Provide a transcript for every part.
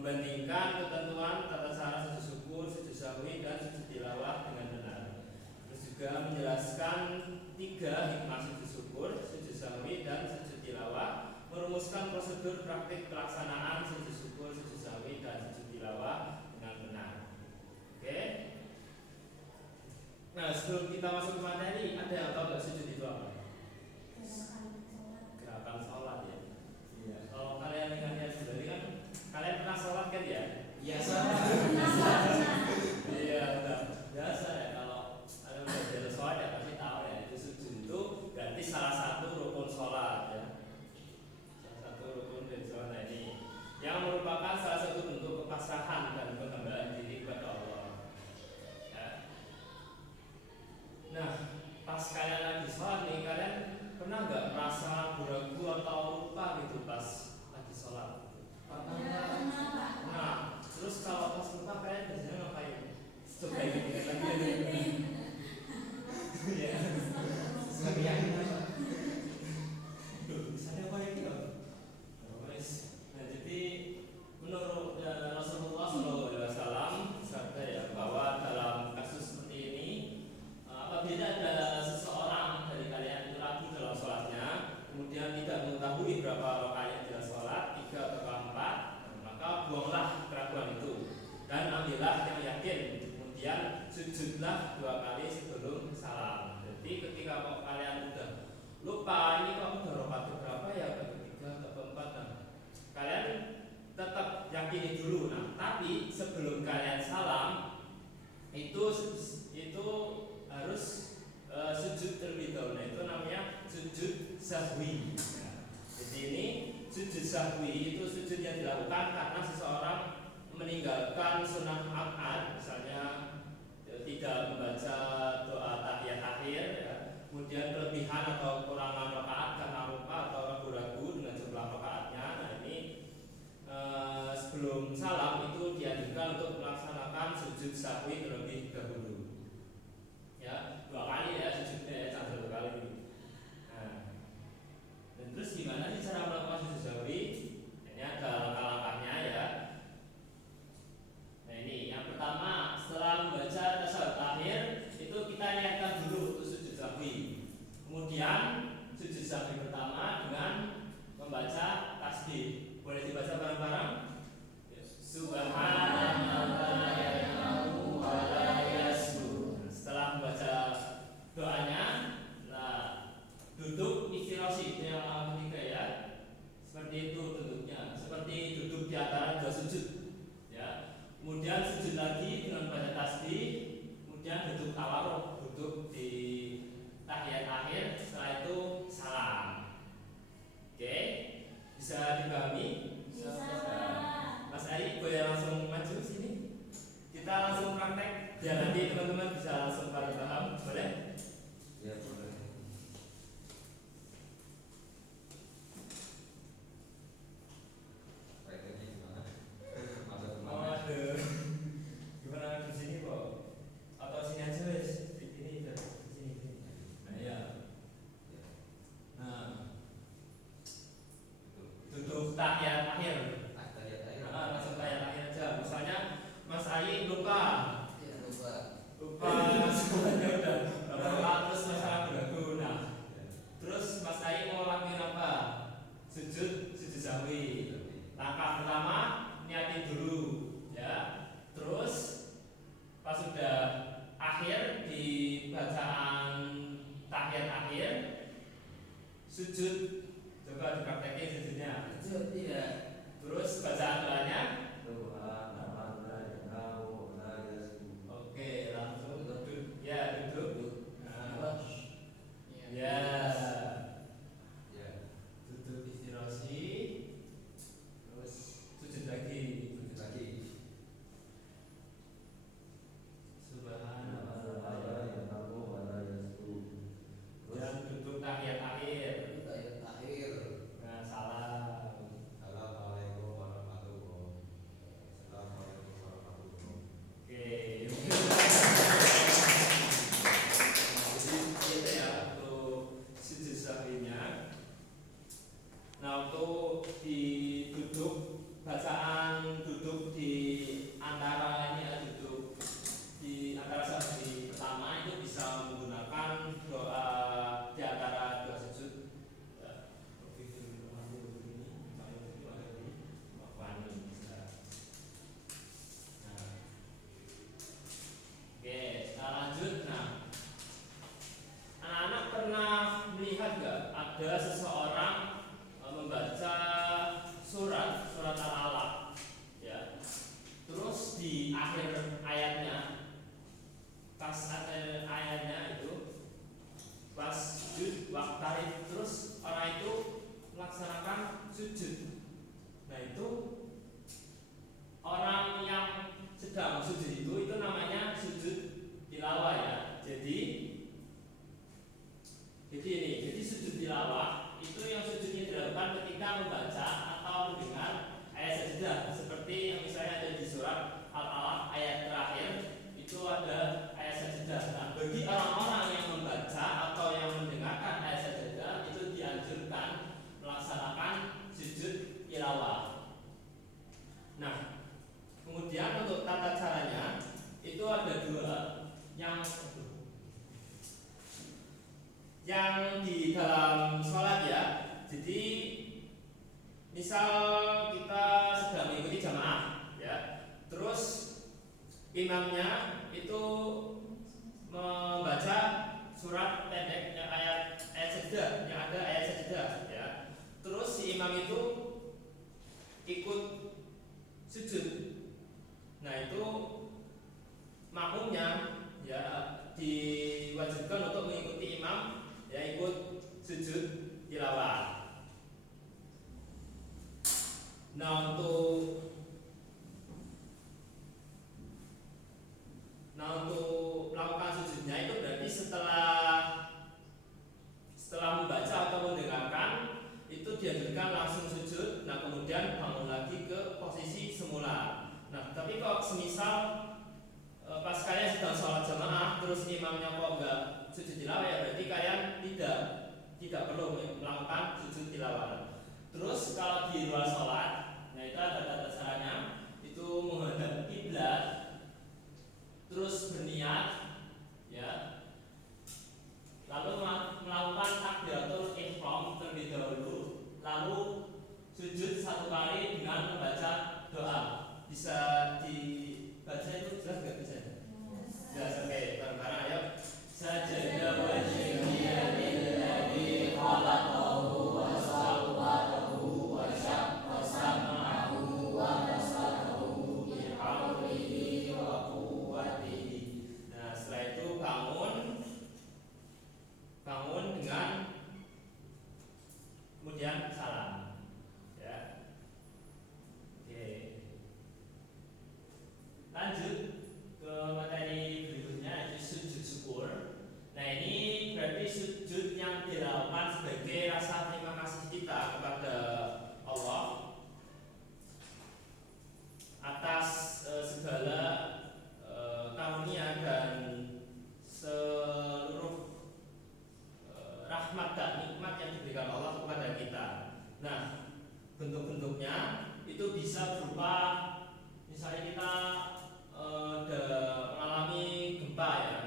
membandingkan ketentuan tata cara sujud syukur, sujud sahwi, dan sujud tilawah dengan benar. Terus juga menjelaskan 3 hikmah sujud syukur, sujud sahwi, dan sujud tilawah, merumuskan prosedur praktik pelaksanaan sujud syukur, sujud sahwi, dan sujud tilawah dengan benar. Oke. Nah, sebelum kita masuk ke materi, ada yang tahu nggak sujud itu apa? Gerakan sholat ya. Iya. Kalau kalian ingatnya sendiri kan, kalian pernah sholat kan ya? Iya. Iya, udah biasa ya. Kalau ada belajar sholat ya pasti tahu ya. Itu sujud itu berarti salah satu rukun sholat ya. Salah satu rukun dari sholat. Nah, ini yang merupakan salah satu bentuk kepasrahan dan penghambaan diri kepada Allah. Ya. Nah, pas kalian lagi sholat nih, kalian pernah nggak merasa ragu atau lupa gitu pas lagi sholat? Nah, terus kalau pas lupa kalian biasanya ngapain? Coba ingat lagi. Ya. Misalnya apa ini? Nah, jadi menurut Rasulullah SAW sabda ya bahwa dalam kasus seperti ini, apabila ada seseorang dari kalian itu ragu dalam sholatnya, kemudian tidak mengetahui berapa rakaat dia sholat, 3 atau 4, maka buanglah keraguan itu dan ambillah yang yakin. Kemudian sujudlah 2 kali sebelum salam. Jadi ketika kalian udah lupa ini kok udah rakaat berapa ya, ketiga atau keempat, nah, kalian tetap yakini dulu. Nah, tapi sebelum kalian salam itu harus sujud terlebih dahulu. Nah, itu namanya sujud sahwi. Nah, jadi ini sujud sahwi itu sujud yang dilakukan karena seseorang meninggalkan sunnah abad, misalnya tidak membaca doa tahiyat akhir ya, kemudian kelebihan atau kekurangan rakaat karena lupa atau ragu-ragu dengan jumlah rakaatnya. Nah, ini sebelum salam itu dianjurkan untuk melaksanakan sujud sahwi terlebih dahulu. Ya, 2 kali ya sujudnya ya, jangan 1 kali. Nah, dan terus gimana sih cara melakukan sujud sahwi? Ini ada langkah-langkahnya ya. Nah, ini yang pertama, setelah membaca tasyahud akhir itu kita niatkan dulu untuk sujud sahwi. Kemudian sujud sahwi pertama dengan membaca tasbih. Boleh dibaca bareng-bareng? Subhanallah wa la yasbu. Setelah membaca doanya, nah duduk iftirashi itu yang langkah ketiga ya. Seperti itu duduknya, seperti duduk di antara 2 sujud ya. Kemudian sujud lagi dengan baca tasbih, kemudian duduk tawarruk, duduk di tahiyat akhir, setelah itu salam. Oke, bisa dipahami? Bisa. Mas Ari, boleh langsung maju sini. Kita langsung praktek, biar nanti teman-teman bisa langsung pada paham, boleh? Ya, boleh. Prakteknya gimana? Masa kemana? Aduh, gimana di sini kok? Atau sini aja wes? Di sini. Nah ya. Nah, duduk tahiyat seperti yang misalnya ada di surat Al-Alaq ayat terakhir itu ada ayat sajadah. Nah, bagi orang-orang yang membaca atau yang mendengarkan ayat sajadah itu dianjurkan melaksanakan sujud tilawah. Nah, kemudian untuk tata caranya itu ada dua, yang di dalam sholat ya. Jadi misal kita sedang mengikuti jamaah ya, terus imamnya itu membaca surat pendek yang ayat sajadah, yang ada ayat sajadah ya. Terus si imam itu ikut sujud. Nah, itu makmumnya ya diwajibkan untuk mengikuti imam ya, ikut sujud tilawah. Nah, untuk melakukan sujudnya itu berarti setelah membaca atau mendengarkan itu dianjurkan langsung sujud. Nah, kemudian bangun lagi ke posisi semula. Nah, tapi kok semisal pas kalian sedang sholat jamaah terus imamnya kok enggak sujud tilawah ya, berarti kalian tidak perlu melakukan sujud tilawah. Terus kalau di luar sholat, nah itu ada tata caranya, itu menghadap kiblat, terus berniat, ya, lalu melakukan takbiratul ihram terlebih dahulu, lalu sujud satu kali dengan membaca doa. Bisa dibaca itu jelas nggak bisa? Jelas, oke, bareng-bareng ayo. Sajada wajhiyya lilladzi khalaqahu wa sawwarahu wa syaqqa sam'ahu wa basarahu bihaulihi wa quwwatihi. Nah, setelah itu bangun dengan kemudian salam ya. Oke, lanjut ke materi berikutnya, yaitu sujud syukur. Nah, ini berarti sujud yang dilakukan sebagai rasa terima kasih kita kepada Allah atas segala karunia dan seluruh rahmat dan nikmat yang diberikan Allah kepada kita. Nah, bentuk-bentuknya itu bisa berupa misalnya kita mengalami gempa ya,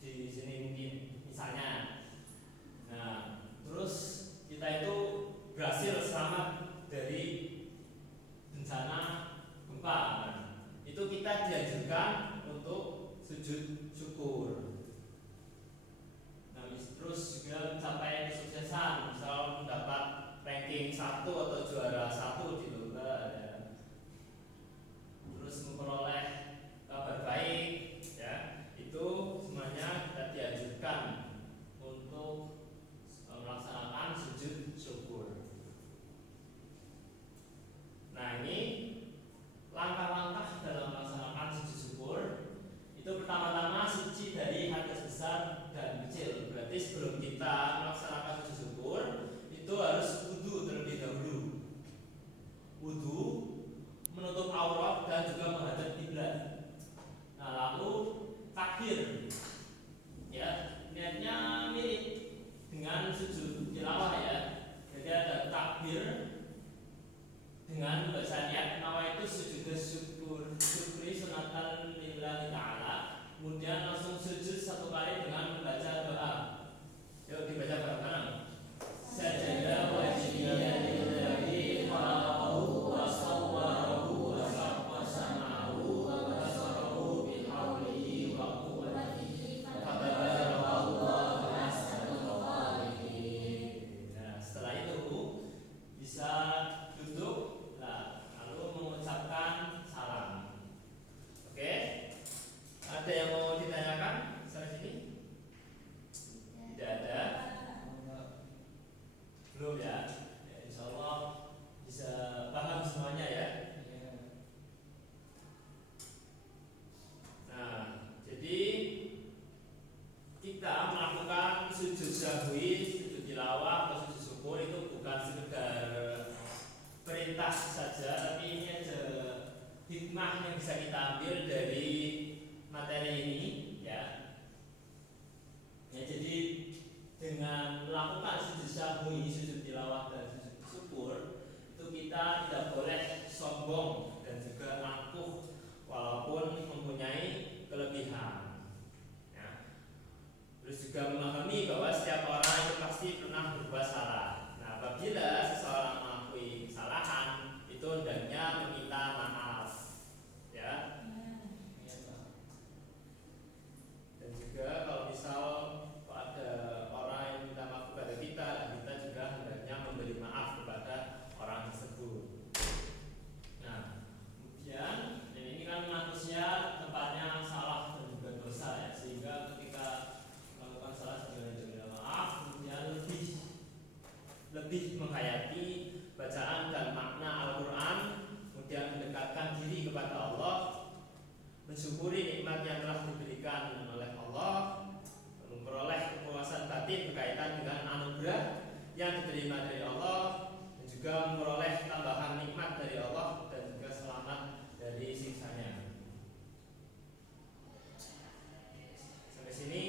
di sini mungkin misalnya. Nah, terus kita itu berhasil selamat dari bencana gempa. Nah, itu kita dianjurkan untuk sujud syukur. Nah, terus juga mencapai kesuksesan, misal mendapat ranking 1 atau juara 1 di lomba ya. Terus memperoleh kabar baik ya, itu semuanya kita dianjurkan untuk melaksanakan sujud syukur. Nah, ini langkah-langkah dalam melaksanakan sujud syukur sombong dan juga angkuh walaupun mempunyai kelebihan. Ya. Terus juga memahami bahwa setiap orang itu pasti pernah berbuat salah. Nah, apabila seseorang mengakui kesalahan, itu hendaknya meminta maaf. Ya. Dan juga kalau misal ada orang yang minta maaf kepada kita, dan kita juga hendaknya memberi maaf kepada orang tersebut. Nah, kemudian ini kan manusia tempatnya salah dan juga dosa ya, sehingga ketika melakukan salah juga minta maaf, kemudian lebih menghayati bacaan dan makna Al-Quran, kemudian mendekatkan diri kepada Allah, mensyukuri nikmat yang telah diberikan oleh Allah, memperoleh kepuasan batin berkaitan dengan anugerah yang diterima dari Allah, dan juga memperoleh tambahan nikmat dari Allah dan juga selamat dari siksanya. Sampai sini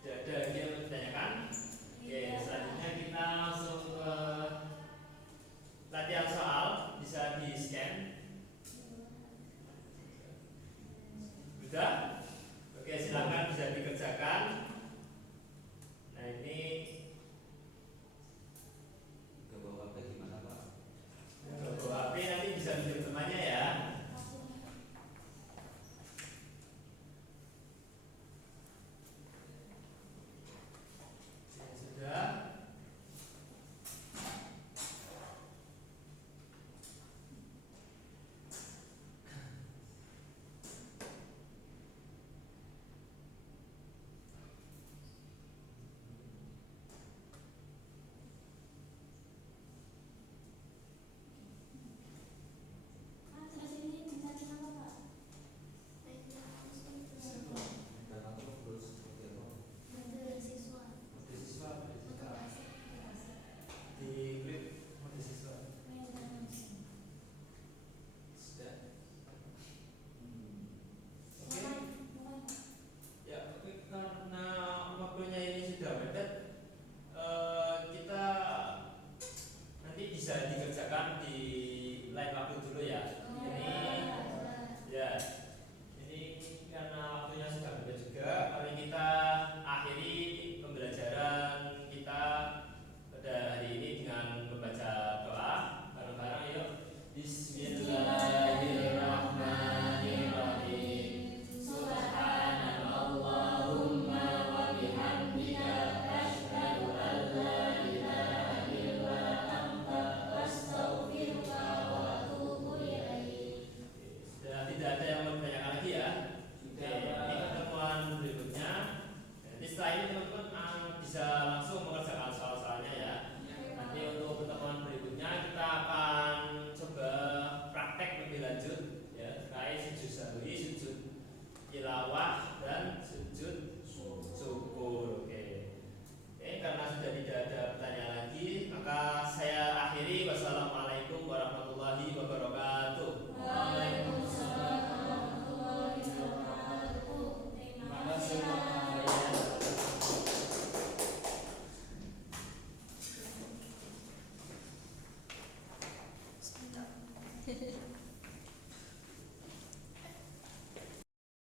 tidak ada lagi yang ditanyakan. Oke, selanjutnya kita langsung ke latihan soal, bisa di scan. Sudah? Oke, silakan bisa dikerjakan. Nah, ini Ke bawah HP gimana Pak? bawa HP nanti bisa pinjam temannya